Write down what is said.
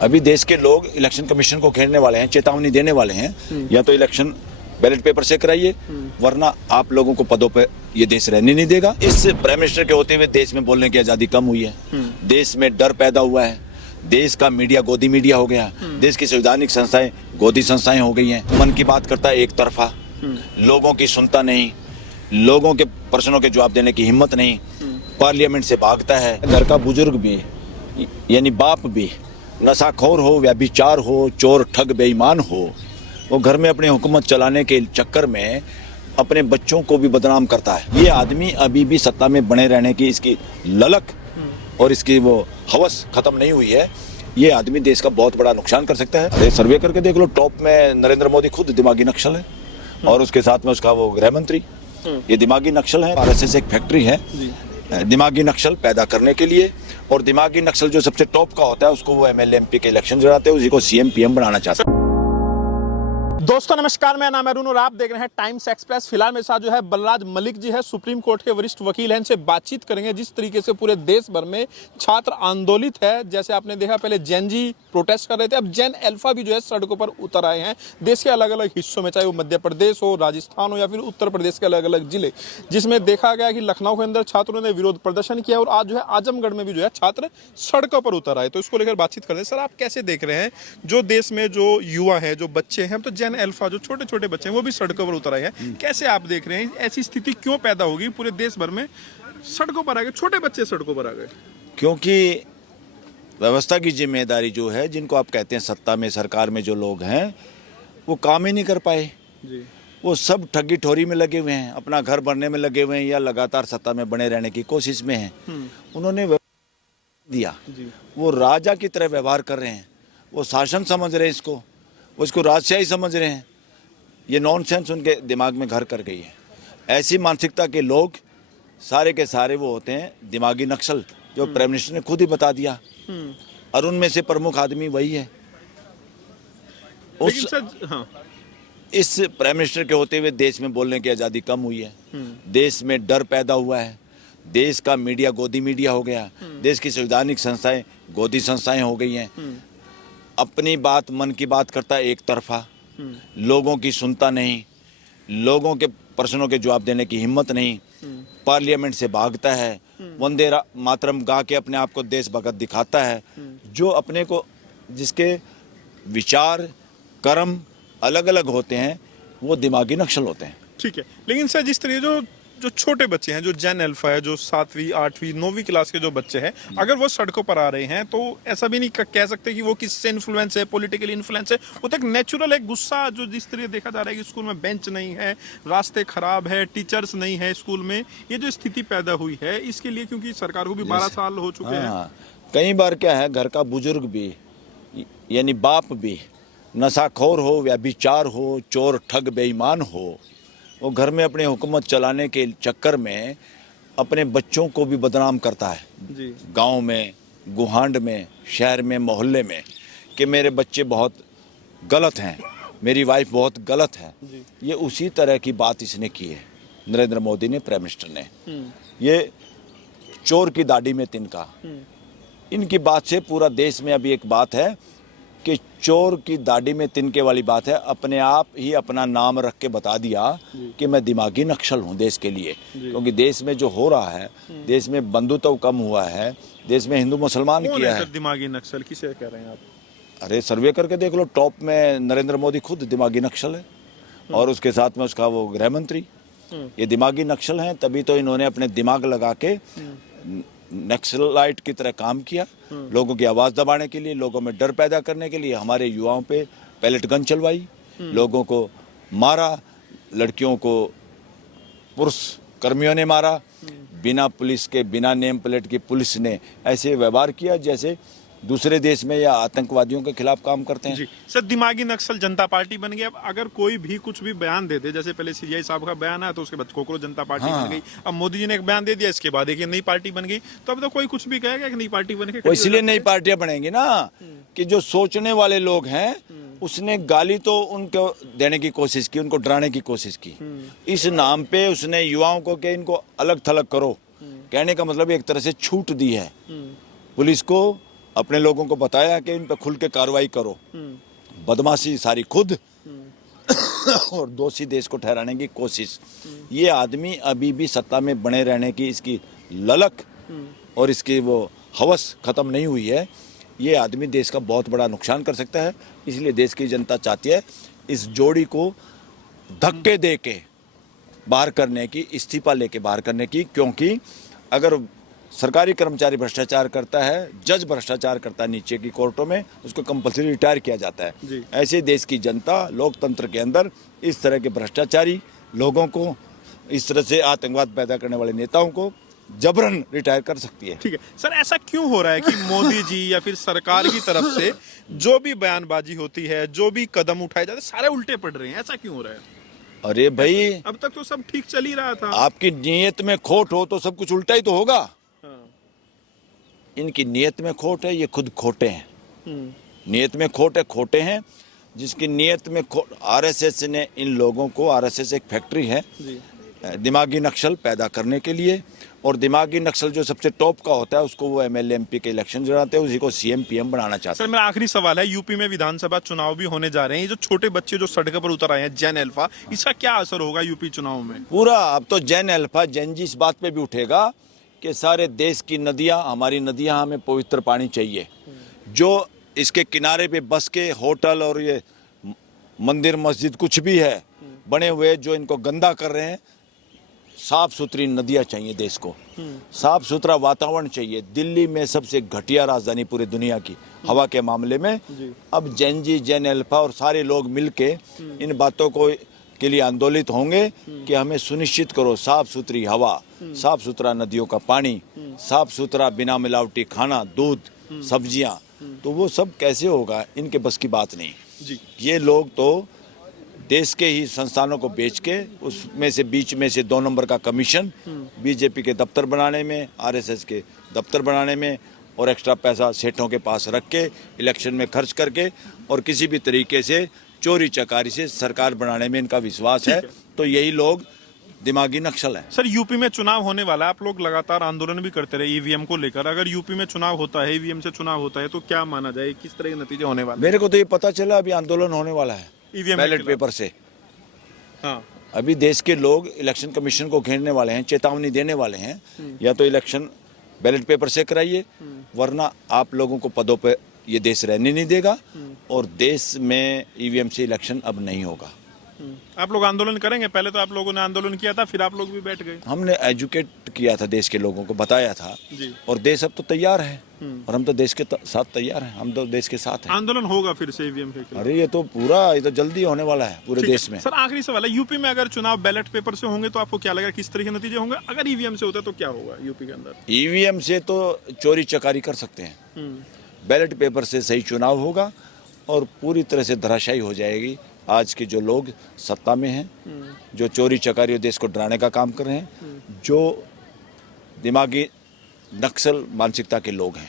अभी देश के लोग इलेक्शन कमीशन को घेरने वाले हैं, चेतावनी देने वाले हैं, या तो इलेक्शन बैलेट पेपर से कराइए, वरना आप लोगों को पदों पे ये देश रहने नहीं देगा। इस प्राइम मिनिस्टर के होते हुए देश में बोलने की आजादी कम हुई है, देश में डर पैदा हुआ है, देश का मीडिया गोदी मीडिया हो गया, देश की संवैधानिक संस्थाएं गोदी संस्थाएं हो गई हैं। मन की बात करता है एक तरफा, लोगों की सुनता नहीं, लोगों के प्रश्नों के जवाब देने की हिम्मत नहीं, पार्लियामेंट से भागता है। घर का बुजुर्ग भी यानी बाप भी नशाखोर हो, व्यभिचार हो, चोर ठग बेईमान हो, वो घर में अपनी हुकूमत चलाने के चक्कर में अपने बच्चों को भी बदनाम करता है। ये आदमी अभी भी सत्ता में बने रहने की इसकी ललक और इसकी वो हवस खत्म नहीं हुई है। ये आदमी देश का बहुत बड़ा नुकसान कर सकता है। अरे सर्वे करके देख लो, टॉप में नरेंद्र मोदी खुद दिमागी नक्सल है और उसके साथ में उसका वो गृह मंत्री, ये दिमागी नक्सल है। आरएसएस एक फैक्ट्री है दिमागी नक्सल पैदा करने के लिए, और दिमागी नक्सल जो सबसे टॉप का होता है उसको वो एमएलए एमपी के इलेक्शन लड़ाते हैं, उसी को सीएम पीएम बनाना चाहते हैं। दोस्तों नमस्कार, मैं नाम है अरुण और आप देख रहे हैं टाइम्स एक्सप्रेस। फिलहाल मेरे साथ जो है बलराज मलिक जी है, सुप्रीम कोर्ट के वरिष्ठ वकील हैं। इनसे बातचीत करेंगे जिस तरीके से पूरे देश भर में छात्र आंदोलित है। जैसे आपने देखा पहले जैन जी प्रोटेस्ट कर रहे थे, अब जैन अल्फा भी जो है सड़कों पर उतर आए हैं देश के अलग अलग हिस्सों में, चाहे वो मध्य प्रदेश हो, राजस्थान हो या फिर उत्तर प्रदेश के अलग अलग जिले, जिसमें देखा गया कि लखनऊ के अंदर छात्रों ने विरोध प्रदर्शन किया और आज जो है आजमगढ़ में भी जो है छात्र सड़कों पर उतर आए। तो इसको लेकर बातचीत करते हैं। सर, आप कैसे देख रहे हैं जो देश में जो युवा है, जो बच्चे हैं, तो जैन अल्फा जो छोटे छोटे बच्चे हैं वो भी सड़कों पर उतर आए हैं, कैसे आप देख रहे हैं ऐसी स्थिति क्यों पैदा होगी पूरे देश भर में सड़कों पर आ गए, छोटे बच्चे सड़कों पर आ गए? क्योंकि व्यवस्था की जिम्मेदारी जो है, जिनको आप कहते हैं सत्ता में सरकार में जो लोग हैं, वो काम ही नहीं कर पाए जी। वो सब ठगी ठोरी में लगे हुए हैं, अपना घर बनने में लगे हुए हैं या लगातार सत्ता में बने रहने की कोशिश में हैं। उन्होंने दिया जी। वो राजा की तरह व्यवहार कर रहे हैं, वो शासन समझ रहे हैं इसको, वो इसको राजशाही समझ रहे हैं। ये नॉनसेंस उनके दिमाग में घर कर गई है। ऐसी मानसिकता के लोग सारे के सारे वो होते हैं दिमागी नक्सल, जो प्राइम मिनिस्टर ने खुद ही बता दिया, और उनमें से प्रमुख आदमी वही है। इस प्राइम मिनिस्टर के होते हुए देश में बोलने की आज़ादी कम हुई है, देश में डर पैदा हुआ है, देश का मीडिया गोदी मीडिया हो गया, देश की संवैधानिक संस्थाएं गोदी संस्थाएं हो गई हैं। अपनी बात मन की बात करता है एक तरफा, लोगों की सुनता नहीं, लोगों के प्रश्नों के जवाब देने की हिम्मत नहीं, पार्लियामेंट से भागता है, वंदे मातरम गा के अपने आप को देशभक्त दिखाता है। जो अपने को, जिसके विचार कर्म अलग अलग होते हैं, वो दिमागी नक्सल होते हैं। ठीक है, लेकिन सर जिस तरह जो छोटे बच्चे हैं, जो जैन अल्फा है, जो 7वीं 8वीं 9वीं क्लास के जो बच्चे हैं, अगर वो सड़कों पर आ रहे हैं तो ऐसा भी नहीं कह सकते कि वो किससे इन्फ्लुएंस है, पॉलिटिकल इन्फ्लुएंस है। वो तो एक नेचुरल एक गुस्सा, जो जिस तरह देखा जा रहा है कि स्कूल में बेंच नहीं है, रास्ते खराब है, टीचर्स नहीं है स्कूल में, ये जो स्थिति पैदा हुई है इसके लिए, क्योंकि सरकार को भी 12 साल हो चुके हैं। कई बार क्या है, घर का बुजुर्ग भी यानी बाप भी नशाखोर हो, व्यभिचार हो, चोर ठग बेईमान हो, वो घर में अपनी हुकूमत चलाने के चक्कर में अपने बच्चों को भी बदनाम करता है जी। गांव में, गुहांड में, शहर में, मोहल्ले में, कि मेरे बच्चे बहुत गलत हैं, मेरी वाइफ बहुत गलत है। ये उसी तरह की बात इसने की है, नरेंद्र मोदी ने, प्राइम मिनिस्टर ने। ये चोर की दाढ़ी में तिनका, इनकी बात से पूरा देश में अभी एक बात है कि चोर की दाढ़ी में तिनके वाली बात है। अपने आप ही अपना नाम रख के बता दिया कि मैं दिमागी नक्सल हूँ देश के लिए, क्योंकि देश में जो हो रहा है, देश में बंधुत्व कम हुआ है, देश में हिंदू मुसलमान किया है। दिमागी नक्सल किसे कह रहे हैं आप? अरे सर्वे करके देख लो, टॉप में नरेंद्र मोदी खुद दिमागी नक्सल है और उसके साथ में उसका वो गृह मंत्री, ये दिमागी नक्सल हैं। तभी तो इन्होंने अपने दिमाग लगा के नक्सलाइट की तरह काम किया, लोगों की आवाज़ दबाने के लिए, लोगों में डर पैदा करने के लिए। हमारे युवाओं पे पैलेट गन चलवाई, लोगों को मारा, लड़कियों को पुरुष कर्मियों ने मारा, बिना पुलिस के, बिना नेम प्लेट की पुलिस ने ऐसे व्यवहार किया जैसे दूसरे देश में या आतंकवादियों के खिलाफ काम करते हैं। जी सर, दिमागी नक्सल जनता पार्टी बन गई। अब अगर कोई भी कुछ भी बयान दे दे, जैसे पहले सीआई साहब का बयान आया तो उसके बाद कोकरोच जनता पार्टी बन गई, अब मोदी जी ने एक बयान दे दिया, इसके बाद एक नई पार्टी बन गई। तो अब तो कोई कुछ भी कहेगा कि नई पार्टी बन गई, इसलिए नई पार्टियां बनेंगी ना, कि जो सोचने वाले लोग हैं, उसने गाली तो उनको देने की कोशिश की, उनको डराने की कोशिश की। इस नाम पे उसने युवाओं को कि इनको अलग थलग करो, कहने का मतलब एक तरह से छूट दी है पुलिस को अपने लोगों को बताया कि इन पर खुल के कार्रवाई करो, बदमाशी सारी खुद और दोषी देश को ठहराने की कोशिश। ये आदमी अभी भी सत्ता में बने रहने की इसकी ललक और इसकी वो हवस खत्म नहीं हुई है। ये आदमी देश का बहुत बड़ा नुकसान कर सकता है। इसलिए देश की जनता चाहती है इस जोड़ी को धक्के दे के बाहर करने की, इस्तीफा लेके बाहर करने की, क्योंकि अगर सरकारी कर्मचारी भ्रष्टाचार करता है, जज भ्रष्टाचार करता है नीचे की कोर्टों में, उसको कंपलसरी रिटायर किया जाता है। ऐसे देश की जनता लोकतंत्र के अंदर इस तरह के भ्रष्टाचारी लोगों को, इस तरह से आतंकवाद पैदा करने वाले नेताओं को जबरन रिटायर कर सकती है। ठीक है सर, ऐसा क्यों हो रहा है कि मोदी जी या फिर सरकार की तरफ से जो भी बयानबाजी होती है, जो भी कदम उठाए जाते हैं, सारे उल्टे पड़ रहे हैं? ऐसा क्यों हो रहा है? अरे भाई, अब तक तो सब ठीक चल ही रहा था। आपकी नीयत में खोट हो तो सब कुछ उल्टा ही तो होगा। हाँ। इनकी नीयत में खोट है, ये खुद खोटे हैं। नीयत में खोट है, खोटे हैं। जिसकी नीयत में खोट, आरएसएस ने इन लोगों को, आरएसएस एक फैक्ट्री है दिमागी नक्सल पैदा करने के लिए, और दिमागी नक्सल जो सबसे टॉप का होता है उसको वो एमएलए एमपी के इलेक्शन जराते हैं, उसी को सीएम पीएम बनाना चाहते सर हैं। मेरा आखिरी सवाल है, यूपी में विधानसभा चुनाव भी होने जा रहे हैं। ये जो छोटे बच्चे जो सड़कों पर उतर आए हैं, जैन अल्फा, इसका क्या असर होगा यूपी चुनाव में? पूरा अब तो जैन अल्फा जैन जी इस बात पे भी उठेगा कि सारे देश की नदियां, हमारी नदियां, हमें पवित्र पानी चाहिए। जो इसके किनारे पे बस के होटल और ये मंदिर मस्जिद कुछ भी है बने हुए, जो इनको गंदा कर रहे हैं, साफ सुथरी नदियां चाहिए देश को, साफ सुथरा वातावरण चाहिए। दिल्ली में सबसे घटिया राजधानी पूरी दुनिया की हवा के मामले में अब जैन जी, जैन अल्फा और सारे लोग मिलके इन बातों को के लिए आंदोलित होंगे कि हमें सुनिश्चित करो साफ सुथरी हवा, साफ सुथरा नदियों का पानी, साफ सुथरा बिना मिलावटी खाना, दूध, सब्जियां। तो वो सब कैसे होगा? इनके बस की बात नहीं। ये लोग तो देश के ही संस्थानों को बेच के उसमें से बीच में से 2 नंबर का कमीशन बीजेपी के दफ्तर बनाने में, आरएसएस के दफ्तर बनाने में, और एक्स्ट्रा पैसा सेठों के पास रख के इलेक्शन में खर्च करके और किसी भी तरीके से चोरी चकारी से सरकार बनाने में इनका विश्वास है। तो यही लोग दिमागी नक्सल है। सर यूपी में चुनाव होने वाला है, आप लोग लगातार आंदोलन भी करते रहे ईवीएम को लेकर। अगर यूपी में चुनाव होता है, ईवीएम से चुनाव होता है, तो क्या माना जाए, किस तरह के नतीजे होने वाले? मेरे को तो ये पता चला अभी आंदोलन होने वाला है ईवीएम बैलेट पेपर से। हाँ। अभी देश के लोग इलेक्शन कमीशन को घेरने वाले हैं, चेतावनी देने वाले हैं, या तो इलेक्शन बैलेट पेपर से कराइए, वरना आप लोगों को पदों पे ये देश रहने नहीं देगा, और देश में ईवीएम से इलेक्शन अब नहीं होगा। आप लोग आंदोलन करेंगे? पहले तो आप लोगों ने आंदोलन किया था, फिर आप लोग भी बैठ गए। हमने एजुकेट किया था देश के लोगों को, बताया था, और देश अब तो तैयार है, और हम तो देश के साथ तैयार हैं, हम तो देश के साथ हैं। आंदोलन होगा फिर से ईवीएम के खिलाफ? अरे ये तो जल्दी होने वाला है पूरे देश में। सर आखिरी सवाल है, यूपी में अगर चुनाव बैलेट पेपर से होंगे तो आपको क्या लगेगा, किस तरह के नतीजे होंगे? अगर ईवीएम से होता तो क्या होगा यूपी के अंदर? ईवीएम से तो चोरी चकारी कर सकते हैं, बैलेट पेपर से सही चुनाव होगा और पूरी तरह से धराशायी हो जाएगी आज के जो लोग सत्ता में हैं, जो चोरी चकारी देश को डराने का काम कर रहे हैं, जो दिमागी नक्सल मानसिकता के लोग हैं।